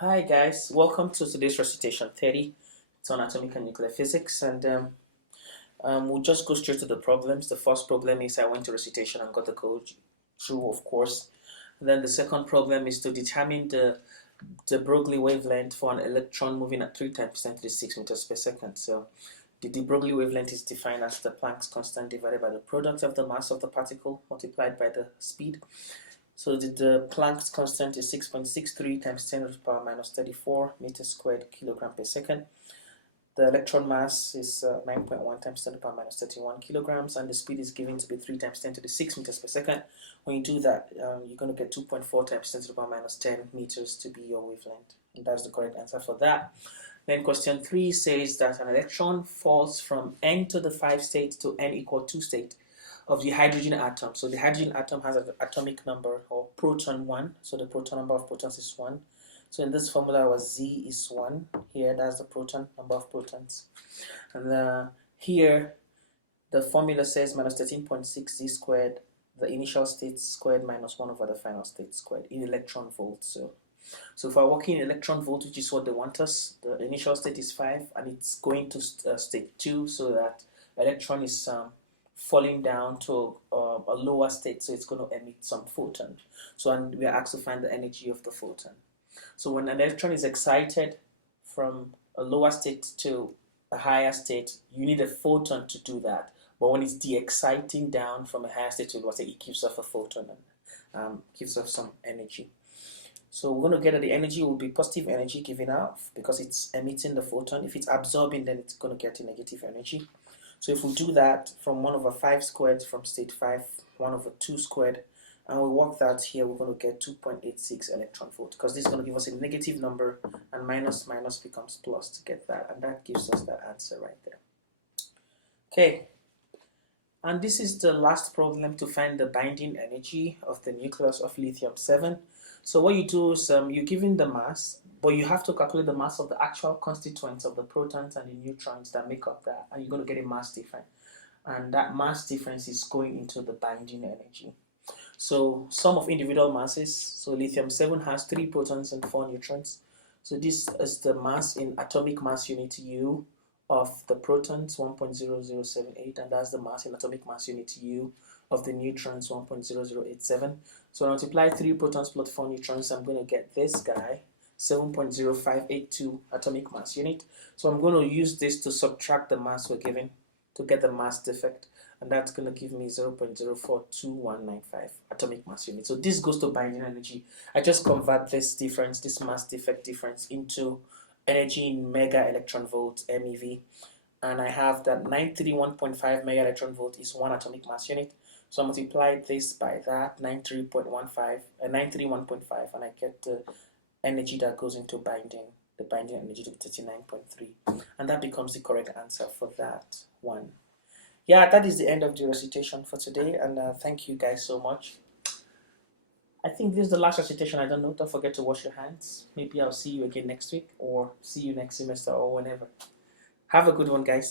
Hi guys, welcome to today's recitation 30. It's on atomic and nuclear physics, and we'll just go straight to the problems. The first problem is I went to recitation and got the code true, of course. And then the second problem is to determine the Broglie wavelength for an electron moving at 3 times 10 to the 6 meters per second. So the de Broglie wavelength is defined as the Planck's constant divided by the product of the mass of the particle multiplied by the speed. So the Planck's constant is 6.63 times 10 to the power minus 34 meters squared kilogram per second. The electron mass is 9.1 times 10 to the power minus 31 kilograms, and the speed is given to be 3 times 10 to the 6 meters per second. When you do that, you're going to get 2.4 times 10 to the power minus 10 meters to be your wavelength. And that's the correct answer for that. Then question 3 says that an electron falls from n to the 5 state to n equal 2 state of the hydrogen atom. So the hydrogen atom has an atomic number, or proton 1. So the proton number of protons is 1. So in this formula, our Z is 1. Here, that's the proton, number of protons. And here, the formula says minus 13.6 Z squared, the initial state squared minus 1 over the final state squared in electron volts. So if we're working in electron volt, which is what they want us, the initial state is 5, and it's going to state 2, so that electron is falling down to a lower state, so it's going to emit some photon. So and we are asked to find the energy of the photon. So when an electron is excited from a lower state to a higher state, you need a photon to do that. But when it's de-exciting down from a higher state to a lower state, it gives off a photon and gives off some energy. So we're going to get that the energy will be positive energy given off because it's emitting the photon. If it's absorbing, then it's going to get a negative energy. So if we do that from 1 over 5 squared from state 5, 1 over 2 squared, and we work that here, we're going to get 2.86 electron volt, because this is going to give us a negative number, and minus minus becomes plus to get that, and that gives us that answer right there. Okay, and this is the last problem to find the binding energy of the nucleus of lithium-7. So what you do is you're given the mass, but you have to calculate the mass of the actual constituents of the protons and the neutrons that make up that, and you're going to get a mass difference. And that mass difference is going into the binding energy. So sum of individual masses, so lithium-7 has 3 protons and 4 neutrons. So this is the mass in atomic mass unit U of the protons, 1.0078, and that's the mass in atomic mass unit U of the neutrons, 1.0087. So I multiply 3 protons plus 4 neutrons, I'm going to get this guy, 7.0582 atomic mass unit. So I'm going to use this to subtract the mass we're given to get the mass defect, and that's going to give me 0.042195 atomic mass unit. So this goes to binding energy. I just convert this difference, this mass defect difference, into energy in mega electron volts, MeV, and I have that 931.5 mega electron volt is 1 atomic mass unit. So I multiply this by that, 931.5, and I get the energy that goes into binding, the binding energy to 39.3, and that becomes the correct answer for that one. Yeah, that is the end of the recitation for today, and thank you guys so much. I think this is the last recitation. I don't know. Don't forget to wash your hands. Maybe I'll see you again next week, or see you next semester, or whenever. Have a good one, guys.